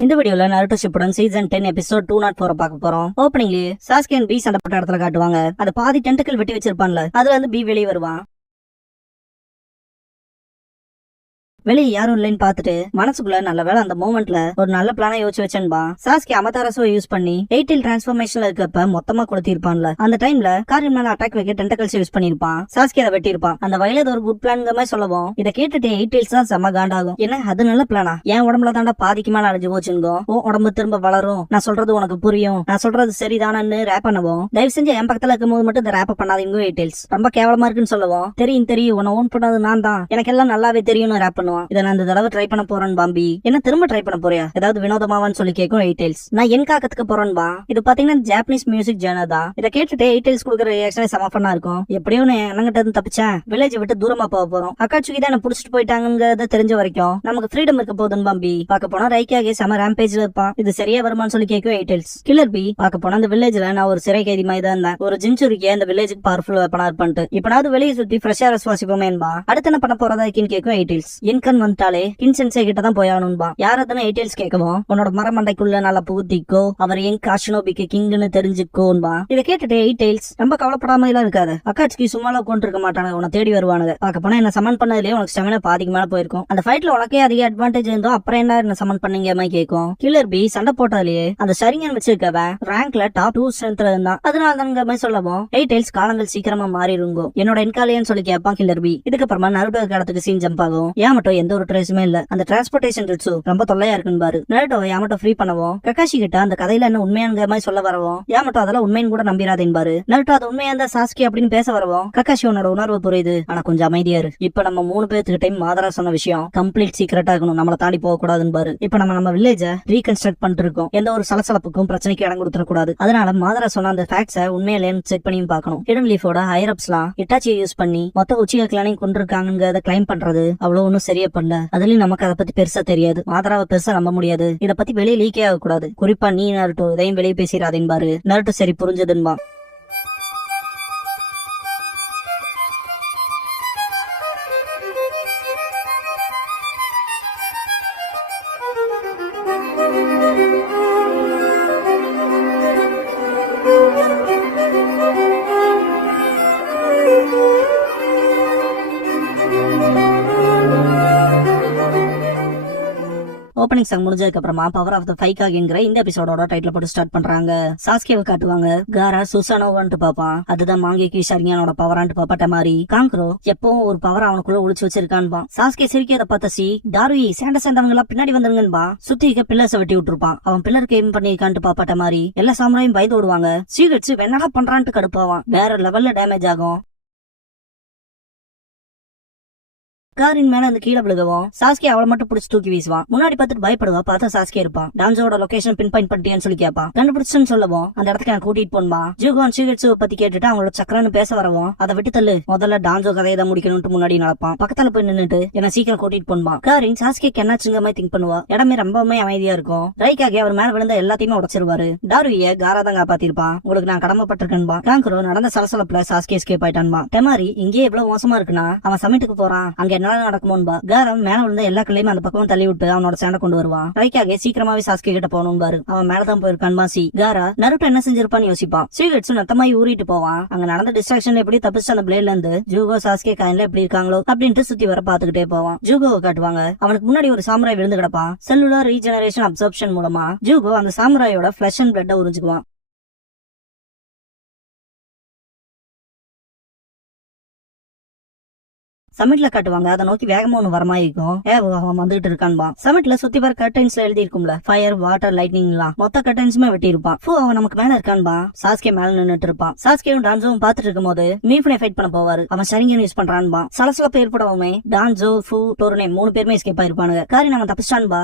இந்த வீடியோல Naruto Shippuden season 10 episode 204 பார்க்க போறோம். ஓப்பனிங்லயே சாஸ்கே பி சண்டை போட்ட இடத்துல காட்டுவாங்க. அது பாதி டென்டக்கிள் வெட்டி வச்சிருப்பான்ல, அதுல இருந்து பி வெளியே வருவான். வெளியே யாரும் இல்லைன்னு பாத்துட்டு மனசுக்குள்ள நல்ல வேலை அந்த மூமெண்ட்ல ஒரு நல்ல பிளான யோசிச்சு வச்சேன்பா. சாஸ்கே அமதாரசோ யூஸ் பண்ணி 8 டிரான்ஸ்ஃபர்மேஷன்ல இருக்கப்ப மொத்தமா கொளுத்திருப்பான்ல, அந்த டைம்ல காரின் மேல அட்டாக் வைக்க டென்டக்கிள்ஸ் யூஸ் பண்ணிருப்பான். சாஸ்கே அதை வெட்டிருப்பான். அந்த வயலது ஒரு குட் பிளான் மாதிரி சொல்லவும் இதை கேட்டுட்டு 8 தான் செம்ம காண்டாகும். என்ன அது நல்ல பிளானா? என் உடம்புல தாண்டா பாதிக்கு மேல அடைஞ்சு போச்சுங்கோ. உடம்பு திரும்ப வளரும், நான் சொல்றது உனக்கு புரியும், நான் சொல்றது சரிதானு ரேப் பண்ணவும், தயவு செஞ்சு என் பக்கத்துல இருக்கும் போது மட்டும் இந்த ரேப் பண்ணாதீங்க 8 ரொம்ப கேவலமா இருக்குன்னு சொல்லவும், தெரியும் உன்னை ஓன் பண்ணது நான் தான், எனக்கு எல்லாம் நல்லாவே தெரியும்னு ரேப் பண்ணுவான். இதை நான் இந்த தடவை ட்ரை பண்ண போறேன் பாம்பி. என்ன திரும்ப ட்ரை பண்ண போறியா? ஏதாவது வினோதமாவான்னு சொல்லி கேட்கும் 8 நான் என் காக்கத்துக்கு போறேன்பா. இது பாத்தீங்கன்னா ஜாப்பனீஸ் மியூசிக் ஜேர்னர் தான். இதை கேட்டுட்டு 8 கொடுக்குற ரியாக்ஷனே செம ஃபன்னா இருக்கும். எப்படியோ என்னங்கிட்ட தப்பிச்சேன், வில்லேஜ் விட்டு தூரமா போக போறோம். அக்காச்சுக்கு தான் என்ன புடிச்சிட்டு போயிட்டாங்கிறத தெரிஞ்ச வரைக்கும் நமக்கு ஃப்ரீடம் இருக்க போதுன்னு பாம்பி. பார்க்க போனா ரைக்காகே செம ரேம்பேஜ்ல இருப்பான். இது சரியா வருமானு சொல்லி கேட்கும் 8 கில்லர் பி. பார்க்க போனா அந்த வில்லேஜ்ல நான் ஒரு சிறை கைதி மாதிரி தான் இருந்தேன். ஒரு ஜின்சுரிக்கே அந்த வில்லேஜுக்கு பவர்ஃபுல் வெப்பனா இருப்பான்ட்டு இப்பனாவது வெளியே சுத்தி ஃப்ரெஷ்ஷா ரசுவாசிப்போமேன்பா. அடுத்து என்ன பண்ண போறதா இருக்குன்னு கேட்கும் 8 என் கண் வந்துட்டாலே கின்சென்சே கிட்ட தான் போயாகணும்பா. யாரதானே 8 கேட்கவும், உன்னோட மரமண்டைக்குள்ள நல்லா புகுத்திக்கோ, அவர் என் காஷினோபிக்கு கிங்னு தெரிஞ்சுக்கோன்பா. இதை கேட்டுட்டு 8 ரொம்ப கவலைப்படாம எல்லாம் இருக்காது. அக்காச்சுக்கு சும்மாலாம் கொண்டு இருக்க மாட்டாங்க, உன்னை தேடி வருவானுங்க. பார்க்க போனா என்ன சமன் பண்ணதுலயே உனக்கு ஸ்டெமினா பாதிக்கு மேல போயிருக்கும். அந்த ஃபைட்ல உனக்கே அதிக அட்வான்டேஜ் இருந்தோம், அப்புறம் என்ன சமன் பண்ணீங்க மாதிரி கேட்கும். கில்லர் பி சண்டை போட்டாலேயே அந்த சரிங்கன் வச்சிருக்கவன் ரேங்க்ல டாப் 2 ஸ்ட்ரென்த்ல இருந்தான். அதனால தாங்க மாதிரி சொல்லவும் 8 காலங்கள் சீக்கிரமா மாறிடுங்கோ, என்னோட என்காலியான்னு சொல்லி கேட்பான் கில்லர் பி. இதுக்கப்புறமா நருட்டோ இடத்துக்கு சீன் ஜம்ப் ஆகும். யாமட்டோ எந்த ஒரு ட்ரேஸுமே இல்ல. அந்த டிரான்ஸ்போர்டேஷன் ரிட்ஸு ரொம்ப தொல்லையா இருக்குன்னு பாரு. நருட்டோ யாமட்டோ ஃப்ரீ பண்ணவும் கக்காஷி கிட்ட அந்த கதையில என்ன உண்மையான மாதிரி சொல்ல வரவும் யாமட்டோ அதெல்லாம் உண்மைன்னு கூட நம்பிராதேன்னு பாரு. நருட்டோ அது உண்மையா இருந்தா சாஸ்கி அப்படின்னு பேச வரவும் கக்காஷி உன்னோட உணர்வு புரியுது, ஆனா கொஞ்சம் அமைதியா இரு. இப்ப நம்ம 3 பேர்த்துக்கிட்ட மாதரா சொன்ன விஷயம் கம்ப்ளீட் சீக்கிரட்டா இருக்கணும், நம்மள தாண்டி போக கூடாதுன்னு பாரு. இப்ப நம்ம வில்லேஜ ரீகன்ஸ்ட்ரக்ட் பண்ணிட்டு இருக்கோம், எந்த ஒரு சலசலப்புக்கும் பிரச்சனைக்கு இடம் கொடுத்துட கூடாது. அதனால மாதரா சொன்ன அந்த ஃபேக்ட்ஸ உண்மையிலேன்னு செக் பண்ணியும் பார்க்கணும். ஹிடன் லீஃபோட ஹையர்அப்ஸ்லாம் இட்டாச்சியை யூஸ் பண்ணி மொத்த உச்சிகா கிளானையும் கொண்டிருக்காங்கிறத கிளைம் பண்றது அவ்வளவு ஒன்னும் சரியா பண்ணல. அதுலயும் நமக்கு அதை பத்தி பெருசா தெரியாது, மாதராவை பெருசா நம்ப முடியாது. இத பத்தி வெளியே லீக்கே ஆக கூடாது. குறிப்பா நீ நருட்டோ இதையும் வெளியே பேசிடாதேன்னு பாரு. நருட்டோ சரி புரிஞ்சதுன்பா. ஓப்பனிங் சாங் முடிஞ்சதுக்கு அப்புறமா பவர் ஆஃப் த ஃபைக்காகிங்கிற இந்த எபிசோடோட டைட்டில் போட்டு ஸ்டார்ட் பண்றாங்க. சாஸ்கேவை காட்டுவாங்க. காரா சுசானோவான்ட்டு பாப்பான், அதுதான் மாங்கேக்கி ஷரியானோட பவரான்ட்டு பாப்பட்ட மாதிரி. காங்க்ரோ எப்பவும் ஒரு பவர் அவனுக்குள்ள ஒளிச்சு வச்சிருக்கான்பா. சாஸ்கே சிரிக்கிறத பார்த்த சி டார்வி சேண்டவங்க எல்லாம் பின்னாடி வந்துருங்கன்பா. சுத்தி இருக்க பில்லர்ஸை வெட்டி விட்டுருப்பான். அவன் பில்லருக்கு எய்ம் பண்ணிருக்கான்ட்டு பாப்பட்ட மாதிரி எல்லா சாமுராயும் பயந்து ஓடுவாங்க. சீகட்ஸ் என்னடா பண்றான்ட்டு கடுப்பாவான். வேற லெவல்ல டேமேஜ் ஆகும். காரின் மேல அந்த கீழே விழுகவும் சாஸ்கே அவளை மட்டும் பிடிச்சி தூக்கி வீசுவான். முன்னாடி பார்த்துட்டு பயப்படுவா, பார்த்தா சாஸ்கே இருப்பான். டான்ஸோட லொகேஷன் பின் பாயிண்ட் பண்ணிட்டேன்னு சொல்லி கேட்பான். கண்டுபிடிச்சுன்னு சொல்லவும் அந்த இடத்துக்கு நான் கூட்டிட்டு போன்பா. ஜூகான் சீகட்ஸு பத்தி கேட்டுட்டு அவங்களோட சக்கரன்னு பேச வரவும் அதை விட்டு தள்ளு, முதல்ல டான்ஸோ கதையை தான் முடிக்கணும்னு முன்னாடி நடப்பான். பக்கத்துல போய் நின்னுட்டு என்ன சீக்கிரம் கூட்டிட்டு போன்பான். காரின் சாஸ்கேக்கு என்னாச்சுங்க மாதிரி திங்க் பண்ணுவா. இடமே ரொம்பவுமே அமைதியா இருக்கும். ரைக்காகே அவர் மேல விழுந்த எல்லாத்தையுமே உடச்சிருவாரு. டார்விய காரா தான் காப்பாத்திருப்பான். உங்களுக்கு நான் கடமைப்பட்டிருக்கேன்பா. காங்கரோ நடந்த சலசலப்புல சாஸ்கே எஸ்கேப் ஆயிட்டான்பா. டெமாரி இங்கே எவ்வளவு மோசமா இருக்குன்னா அவன் சமிட்டுக்கு போறான், அங்க என்ன நடக்குமோன்பா. காரம் மேல விழுந்த எல்லா கிளையும் அந்த பக்கம் தள்ளி விட்டு அவனோட சேண்டை கொண்டு வருவான். ரைக்காகே சீக்கிரமாவே சாஸ்கே கிட்ட போகணும் பாரு. அவன் மேலதான் போயிருக்கான் பாசி. காரா நருட்டோ என்ன செஞ்சிருப்பான்னு யோசிப்பான். சீகட்ஸு நத்தமாயி ஊறிட்டு போவான். அங்க நடந்த டிஸ்ட்ராக்ஷன்ல எப்படி தப்பிச்சு அந்த பிளேட்ல இருந்து ஜூகோ சாஸ்கே காயின்ல எப்படி இருக்காங்களோ அப்படின்ட்டு சுத்தி வர பாத்துக்கிட்டே போவான். ஜூகோவை காட்டுவாங்க. அவனுக்கு முன்னாடி ஒரு சாமுராய் விழுந்து கிடப்பான். செல்லுலார் ரீஜெனரேஷன் அப்சர்ப்ஷன் மூலமா ஜூகோ அந்த சாமுராயோட ஃபிளஷ் அண்ட் பிளட் உறிஞ்சுக்குவான். சமிட்ல காட்டுவாங்க. அதை நோக்கி வேகமா ஒண்ணு வரமாயிருக்கும். அவன் வந்துகிட்டு இருக்கான்பா. சமிட்ல சுத்தி வர கர்டைன்ஸ்ல எழுதி இருக்கும்ல, ஃபயர் வாட்டர் லைட்னிங் எல்லாம் மொத்த கர்டைன்ஸுமே வெட்டி இருப்பான். அவன் நமக்கு மேல இருக்கான்பா. சாஸ்கே மேல நின்னுட்டு இருப்பான். சாஸ்கேவும் டான்ஸோவும் பாத்துட்டு இருக்கும் போது மீஃபனை ஃபைட் பண்ண போவாரு. அவன் சரிங்கன்னு யூஸ் பண்றான்பா. சலசலப்பு ஏற்படவுமே டான்ஸோ ஃபு டோர்னே 3 பேருமே எஸ்கேப் ஆயிருப்பானுங்க. காரி நம்ம தப்பிச்சான்பா.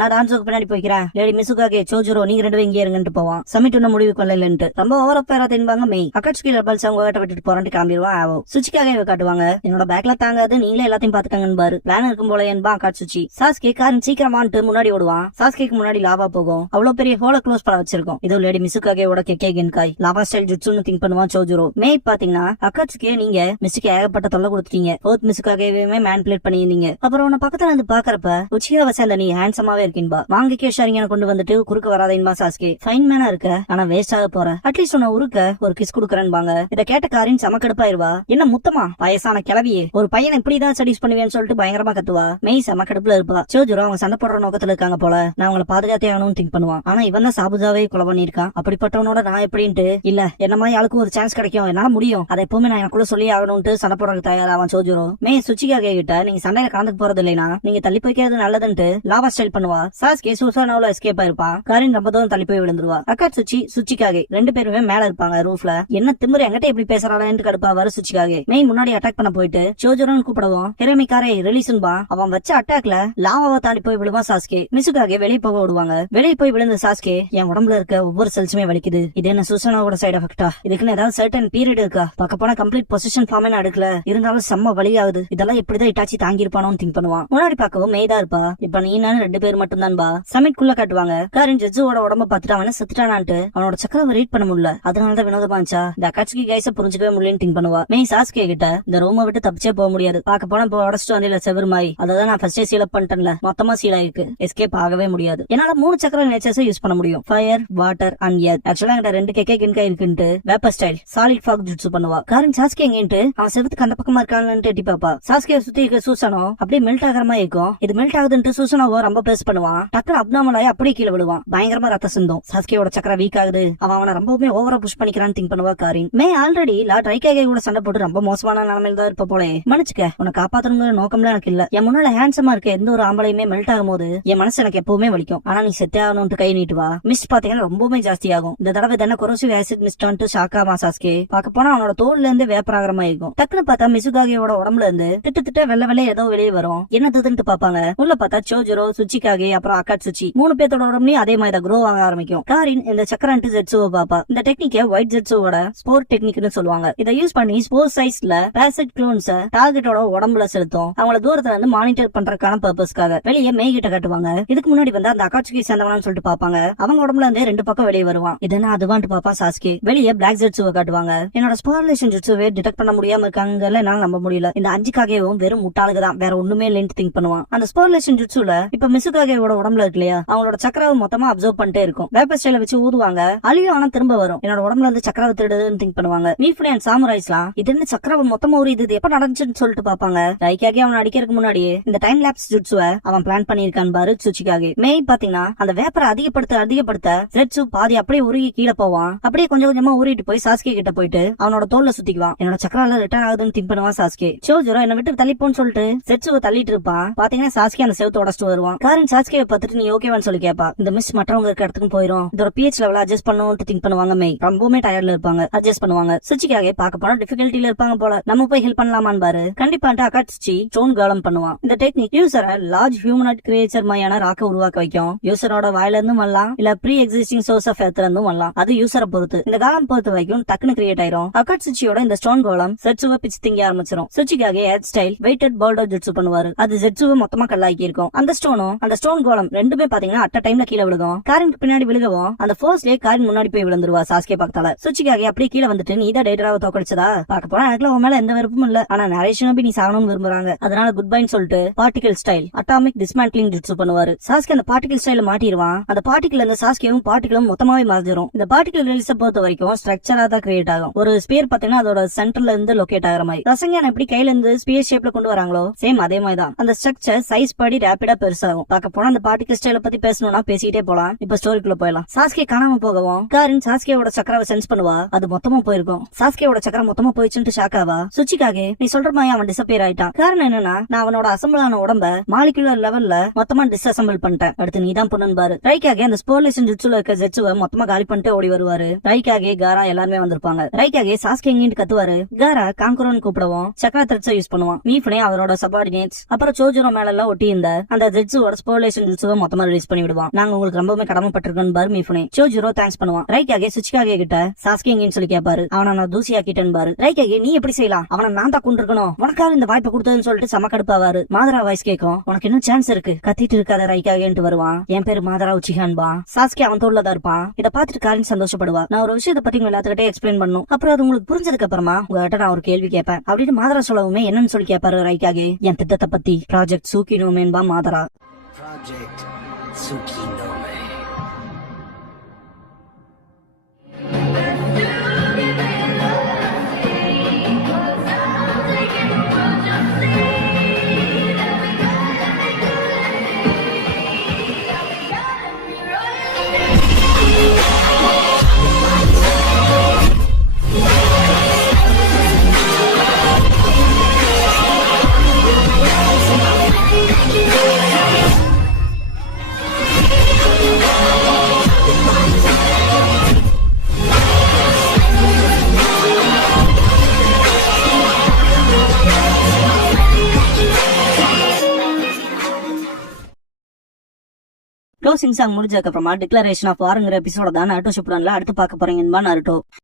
நான் டான்ஸோக்கு பின்னாடி போய்க்கிறேன், லேடி மிசுகாகே சோஜுரோ நீங்க 2 பேரும் இங்கே இருங்கன்ட்டு போவான். சமிட் ஒன்னும் முடிவு கொள்ளலன்ட்டு ரொம்ப ஓவர பேரா தென்பாங்க மெய். அக்காட்சுக்கி ரபல்ஸ் அவங்க வேட்ட விட்டுட்டு போறான்ட்டு கிளம்பிடுவான். சுச்சிக்காக காட்டுவாங்க. என்னோட பேக்ல தாங்காது, நீங்களே எல்லாத்தையும் பாத்துக்கங்கன்னு பாரு. பிளான் இருக்கும் போல என்பா அக்காட்சுச்சி. சாஸ்கே காரின் சீக்கிரமான்ட்டு முன்னாடி ஓடுவான். சாஸ்கேக்கு முன்னாடி லாவா போகும். அவ்வளவு பெரிய ஹோல க்ளோஸ் பண்ண வச்சிருக்கோம். இதோ லேடி மிசுகாகேவோட கெக்கே கென்காய் லாவா ஸ்டைல் ஜுட்சுன்னு திங்க் பண்ணுவான் சோஜுரோ. மே பாத்தீங்கன்னா அக்காட்சுக்கே நீங்க மிஸ்ஸுக்கு ஏகப்பட்ட தொல்லை கொடுத்துட்டீங்க. ஃபோர்த் மிசுகாகேவே மேனிபுலேட் பண்ணியிருந்தீங்க. அப்புறம் உன்னை பக்கத்துல இருந்து பாக்குறப்ப உச்சியாவை சேர்ந்த நீ ஹேண்ட்ஸமாவே இருக்கீன்பா. வாங்க கேஷாரிங்க கொண்டு வந்துட்டு குறுக்க வராதேன்பா சாஸ்கே. ஃபைன் மேனா இருக்க, ஆனா வேஸ்ட் ஆக போற. அட்லீஸ்ட் உன்னை உருக்க ஒரு கிஸ் குடுக்கறேன்பாங்க. இத கேட்ட காரின் சமக்கடுப்பாயிருவா. என்ன முத்தமா வயசான கிளவியே, ஒரு பையனை இப்படிதான் ஸ்டடிஸ் பண்ணுவேன்னு சொல்லிட்டு பயங்கரமா கத்துவா. மெய் சமக்கடுப்புல இருப்பா. சோஜுரோ அவங்க சண்டை போடுற நோக்கத்துல இருக்காங்க போல, நான் அவங்களை பாதுகாத்தே ஆகணும்னு திங்க் பண்ணுவான். ஆனா இவன் தான் சாபுஜாவே கொலை பண்ணிருக்கான். அப்படிப்பட்டவனோட நான் எப்படின்ட்டு இல்ல, என்ன மாதிரி ஆளுக்கு ஒரு சான்ஸ் கிடைக்கும், என்னால முடியும், அதை எப்பவுமே நான் எனக்குள்ள சொல்லி ஆகணும்ட்டு சண்டை போடுறதுக்கு தயாராவான் சோஜுரோ. மே சுச்சிகாகே கிட்ட நீங்க சண்டையில கலந்துக்கு போறது இல்லைனா நீங்க தள்ளி போய்க்கிறது நல்லதுன்ட்டு லாவா ஸ்டைல் பண்ணுவா. சாஸ்கே சூசானாவுல எஸ்கேப் ஆயிருப்பான். காரின் ரொம்ப தூரம் தள்ளி போய் விழுந்துருவா. அக்காட்சுச்சி சுச்சிகாகே ரெண்டு பேருமே மேல இருப்பாங்க ரூஃப்ல. என்ன திமிரு எங்கிட்ட எப்படி பேசுறாளேன்னு கடுப்பா வர சுச்சிகாகே. மெய் முன்னாடி அட்டாக் பண்ண போயிட்டு சோஜுரோன்னு கூப்பிடவும் ஹிரமிகாரே ரிலீஸ்ன்பா. அவன் வச்ச அட்டாக்ல லாவாவை தாண்டி போய் விழுவான் சாஸ்கே. மிசுகாகே வெளியே போக விடுவாங்க. வெளியே போய் விழுந்த சாஸ்கே என் உடம்புல இருக்க ஒவ்வொரு செல்ஸுமே வலிக்குது. இது என்ன சூசனாவோட சைடு எஃபெக்டா? இதுக்குன்னு ஏதாவது சர்டன் பீரியட் இருக்கா? பக்க போனா கம்ப்ளீட் பொசிஷன் ஃபார்மே அடுக்கல, இருந்தாலும் செம்ம வலி ஆகுது. இதெல்லாம் எப்படிதான் இட்டாச்சி தாங்கி இருப்பானு திங்க் பண்ணுவான். முன்னாடி பாக்கவும் மெய்தா இருப்பா. இப்ப நீ நானும் ரெண்டு பேர் மட்டும் தான்பா. சமிட்குள்ள காட்டுவாங்க. காரின் ஜட்ஜுவோட உடம்ப பார்த்துட்டு அவன செத்துட்டானான்ட்டு அவனோட சக்கரவை ரீட் பண்ண முடியல. அதனாலதான் வினோதமா இருந்துச்சா? இந்த அக்காட்சிக்கு கைஸ புரிஞ்சுக்கவே முடியலன்னு திங்க் பண்ணுவா. மெய் சாஸ்கே கிட்ட இந்த ரூமை விட்டு தப்பிச்சே போக முடியாது. பாக்க போனா இப்போ உடச்சிட்டு வந்தில செவர் மாய் அதான் நான் ஃபர்ஸ்டே சீல் அப் பண்ணிட்டேன்ல, மொத்தமா சீல் ஆயிருக்கு. எஸ்கேப் ஆகவே முடியாது. என்னால 3 சக்கர நேச்சர்ஸ் யூஸ் பண்ண முடியும். Fire, water and earth. Actually என்கிட்ட 2 கெக்கே கின்கா இருக்குன்ட்டு வேப்பர் ஸ்டைல் சாலிட் ஃபாக் ஜுட்சு பண்ணுவா. காரின் சாஸ்கே எங்கன்ட்டு அவன் செவத்துக்கு அந்த பக்கமா இருக்கான்னு எட்டி பாப்பா. சாஸ்கே சுத்தி இருக்க சூசனோ அப்படியே மெல்ட் ஆகிற மாதிரி இருக்கும். இது மெல்ட் ஆகுதுன்ட்டு சூசனோவோ ரொம்ப பேஸ் பண்ணுவான். டக்குனு அப்நார்மல் ஆகி அப்படியே கீழே விழுவான். பயங்கரமா ரத்த சிந்தும். சாஸ்கேவோட சக்கர வீக் ஆகுது. அவனை ரொம்பவுமே ஓவரா புஷ் பண்ணிக்கிறான்னு திங்க் பண்ணுவா காரின். மே ஆல்ரெடி லார்ட் ரைகாகே கூட சண்டை போட்டு ரொம்ப மோசமான நிலைமையில தான் இருப்ப போலே. மன்னிச்சுக்க, உன்னை காப்பாத்தணுங்கிற நோக்கம்ல எனக்கு இல்ல. என் முன்னால ஹேண்ட்ஸமா இருக்க எந்த ஒரு ஆம்பளையுமே மெல்ட் ஆகும் போது என் மனசு எனக்கு எப்பவுமே வலிக்கும். ஆனா நீ செத்தே ஆகணும்னு கை நீட்டுவா. மிஸ்ட் பாத்தீங்கன்னா ரொம்பவுமே ஜாஸ்தி ஆகும். இந்த தடவை தானே கொரோசிவ் ஆசிட் மிஸ்டான்ட்டு ஷாக்காமா சாஸ்கே. பாக்க போனா அவனோட தோல்ல இருந்து வேப்பர் ஆகிற மாதிரி இருக்கும். டக்குன்னு பார்த்தா மிசுகாகேயோட உடம்புல இருந்து திட்ட வெள்ள வெள்ள ஏதோ வெளியே வரும். என்னதுன்னு பாப்பாங்க. உள்ள பார்த்தா சோஜுரோ, சுச்சிகாகே அப்புறம் அக்காட்சுச்சி 3 பேத்தோட உடம்புலயும் அதே மாதிரி தான் க்ரோ ஆக ஆரம்பிக்கும். காரின் இந்த சக்கரன்ட்டு ஜெட்சுவை பாப்பா. இந்த டெக்னிக்கை ஒயிட் ஜெட்சுவோட ஸ்போர் டெக்னிக்னு சொல்லுவாங்க. இதை யூஸ் பண்ணி ஸ்போர் சைஸ்ல பேசட் க்ளோன்ஸ டார்கெட்டோட உடம்புல செலுத்தும். அவங்கள தூரத்துல இருந்து மானிட்டர் பண்றதுக்கான பர்பஸ்க்காக வெளியே மேய்கிட்ட காட்டுவாங்க. இதுக்கு முன்னாடி வந்து அந்த அக்காட்சுக்கு சேர்ந்தவனான்னு சொல்லிட்டு பாப்பாங்க. அவங்க உடம்புல இருந்து 2 பக்கம் வெளியே வருவான். இதென்ன அதுவான்ட்டு பாப்பா சாஸ்கே. வெளியே பிளாக் ஜெட்சுவை காட்டுவாங்க. என்னோட ஸ்பார்லேஷன் ஜெட்சுவை டிடெக்ட் பண்ண முடியாம இருக்காங்க, என்னால நம்ப முடியல. இந்த 5காகவும் வெறும் முட்டாளுக்கு தான், வேற ஒண்ணுமே இல்லைன்னு திங்க் பண்ணுவான். அந்த ஸ்பார்லேஷன் ஜெட்சுல இப்ப மிசுகாகேவோட உடம்புல இருக்கு இல்லையா, அவங்களோட சக்கராவை மொத்தமா அப்சர்வ் பண்ணிட்டே இருக்கும். வேப்பர் ஸ்டைல வச்சு ஊதுவாங்க. அழியும் ஆனா திரும்ப வரும். என்னோட உடம்புல இருந்து சக்கராவை திருடுதுன்னு திங்க் பண்ணுவாங்க. மீஃபுனி அண்ட் சாமுரைஸ்லாம் இது என்ன சக்கராவை மொத்தமா ஊறிது, இது எப்ப நடந்துச்சுன்னு சொல்லிட்டு பாப்பாங்க. ரைகாகே அவன் அடிக்கிறதுக்கு முன்னாடியே இந்த டைம் லேப்ஸ் ஜுட்சுவை அவன் பிளான் பண்ணிருக்கான் பாரு சுச்சிகாகே. மேய் பாத்தீங்கன்னா அந்த வேப்பரை அதிகப்படுத்த ஜெட்சு பாதி அப்படியே உருகி கீழே போவான். அப்படியே கொஞ்சம் கொஞ்சமா ஊறிட்டு போய் சாஸ்கே கிட்ட போயிட்டு அவனோட தோல்ல சுத்திக்குவான். என்னோட சக்கரால ரிட்டர்ன் ஆகுதுன்னு திங்க் பண்ணுவான் சாஸ்கே. சோஜுரோ என்ன விட்டு தள்ளிப்போன்னு சொல்லிட்டு ஜெட்சுவை தள்ளிட்டு இருப்பான். பாத்தீங்கன்னா சாஸ்கே அந்த செவத்தை உடச்சிட்டு வருவான். காரன் சாஸ்கேவை பார்த்துட்டு நீ ஓகேவான்னு சொல்லி கேப்பா. இந்த மிஸ் மற்றவங்க இருக்க இடத்துக்கும் போயிரும், இதோட pH லெவல அட்ஜஸ்ட் பண்ணணும்னு திங்க் பண்ணுவாங்க. மேய் ரொம்பவுமே டயர்ட்ல இருப்பாங்க, அட்ஜஸ்ட் பண்ணுவாங்க. சுச்சிகாகே பாக்க போனா டிஃபிகல்ட்டில இருப்பாங்க போல, நம்ம போய் ஹெல்ப் பண்ணலாமான்னு பாரு. கண்டிப்பான்ட்டு அக்காட்சுச்சி ஸ்டோன் காலம் பண்ணுவான். இந்த டெக்னிக் யூசரை லார்ஜ் ஹியூமனாய்ட் கிரியேச்சர் மாதிரியான ராக்க உருவாக்க வைக்கும். யூசரோட வாயில இருந்தும் வரலாம், இல்ல ப்ரீ எக்ஸிஸ்டிங் சோர்ஸ் ஆஃப் எர்த்ல இருந்தும் வரலாம். அது யூசரை பொறுத்து. இந்த காலம் பொறுத்த வரைக்கும் டக்குனு கிரியேட் ஆயிரும். அக்காட்சுச்சியோட இந்த ஸ்டோன் கோலம் ஜெட்சுவை பிச்சு திங்க ஆரம்பிச்சிடும். Tsuchikage hair style weighted boulder jutsu பண்ணுவாரு. அது ஜெட்சுவை மொத்தமா கல்லாக்கி இருக்கும். அந்த ஸ்டோனும் அந்த ஸ்டோன் கோலம் ரெண்டுமே பாத்தீங்கன்னா அட்ட டைம்ல கீழே விழுகும். காரின் பின்னாடி விழுகவும் அந்த ஃபோர்ஸ்லயே காரின் முன்னாடி போய் விழுந்துருவா சாஸ்கே பக்கத்தால. சுச்சிகாகே அப்படியே கீழே வந்துட்டு நீ தான் டேட்டராவை தோக்கடிச்சதா? பாக்க போனா எனக்கு உன் மேல எந்த விருப்பமும் இல்ல, ஆனா நரேஷனும் நீ சாகணும்னு விரும்புறாங்க, அதனால குட் பைன்னு சொல்லிட்டு particle style atomic dismantling jutsu பண்ணுவாரு. சாஸ்கே அந்த பார்ட்டிகல் ஸ்டைல மாட்டிடுவான். அந்த பார்ட்டிகல் இந்த சாஸ்கேவும் பார்ட்டிகளும் மொத்தமாவே மறைஞ்சிரும். இந்த பார்ட்டிகல் ரிலீஸ பொறுத்த வரைக்கும் ஸ்ட்ரக்சரா தான் கிரியேட் ஆகும். ஒரு ஸ்பியர் பாத்தீங்கன்னா அதோட சென்டர்ல இருந்து லொகேட் ஆகிற மாதிரி. ரசங்கியான் எப்படி கையில இருந்து ஸ்பியர் ஷேப்ல கொண்டு வராங்களோ சேம் அதே மாதிரி தான். அந்த ஸ்ட்ரக்சர் சைஸ் படி ரேபிடா பெருசாகும். பாக்க போனா அந்த பார்ட்டிகல் ஸ்டைல பத்தி பேசணும்னா பேசிட்டே போலாம். இப்ப ஸ்டோரிக்குள்ள போயிடலாம். சாஸ்கே காணாம போகவும் காரின் சாஸ்கேவோட சக்கராவை சென்ஸ் பண்ணுவா. அது மொத்தமா போயிருக்கும். சாஸ்கேவோட சக்கரம் மொத்தமா போயிடுச்சுன்னு ஷாக் ஆவா. சுச்சிகாகே நீ சொல்ற மாதிரி அவன் டிசப்பியர் ஆயிட்டான். காரணம் என்னன்னா நான் அவனோட அசம்பிள் ஆன உடம்ப மாலிகுலர் லெவல்ல மொத்தமா டிஸ்அசம்பிள் பண்ணிட்டேன். அடுத்து நீ தான் பொண்ணு பாரு. ரைகாகே அந்த ஸ்போர்லேஷன் ஜுட்சுல இருக்க ஜெட்சுவை மொத்தமா காலி பண்ணிட்டு ஓடி வருவாரு. ரைகாகே காரா எல்லாருமே வந்திருப்பாங்க. ரைகாகே சாஸ்கே எங்கிட்டு கத்துவாரு. காரா காங்குரோன்னு கூப்பிடுவோம். சக்கர த்ரெட்ஸை யூஸ் பண்ணுவான். மீஃபுனே அவரோட சபார்டினேட்ஸ் அப்புறம் சோஜுரோ மேல எல்லாம் ஒட்டி இந்த அந்த ஜெட்சுவோட ஸ்போர்லேஷன் ஜுட்சுவை மொத்தமா ரிலீஸ் பண்ணி விடுவான். நாங்க உங்களுக்கு ரொம்பவே கடமைப்பட்டிருக்கோம் பாரு மீஃபுனே. சோஜுரோ தேங்க்ஸ் பண்ணுவான். ரைகாகே சுச்சிகாகே கிட்ட சாஸ்கே எங்கன்னு சொல்லி கேட்பாரு. அவனை நான் தூசி ஆக்கிட்டேன் பாரு. ரைகாகே நீ எப்படி செய்யலாம், அவனை நான் தான் கொண்டிருக்கணும், உனக்காக இந்த வாய்ப்பை கொடுத்ததுன்னு சொல்லிட்டு செம கடுப்பாவாரு. மாதரா வாய்ஸ் கேட்கும், உனக்கு இன்னும் சான்ஸ் இருக்கு, கத்திட்டு இருக்காத ரைக்காகன்ட்டு வருவான். என் பேரு மாதரா உச்சிகான்பா. சாஸ்கி அவன் தோல்லதான் இருப்பான். இதை பார்த்துட்டு காரின் சந்தோஷப்படுவா. நான் ஒரு விஷயத்தை பத்தி உங்க எல்லாத்துக்கிட்டே எக்ஸ்பிளைன் பண்ணும், அப்புறம் அது உங்களுக்கு புரிஞ்சதுக்கு அப்புறமா உங்ககிட்ட நான் ஒரு கேள்வி கேட்பேன் அப்படின்னு மாதரா சொல்லவுமே என்னன்னு சொல்லி கேட்பாரு ரைக்காகே. என் திட்டத்தை பத்தி, ப்ராஜெக்ட் சூக்கினோமேன்பா மாதரா. Project Tsukinome. க்ளோசிங் சாங் முடிஞ்சதுக்கு அப்புறமா டிக்ளரேஷன் ஆஃப் வாருங்கிற எபிசோட தான் நருட்டோ ஷிப்புடன்ல அடுத்து பார்க்க போறீங்கன்னு நருட்டோ.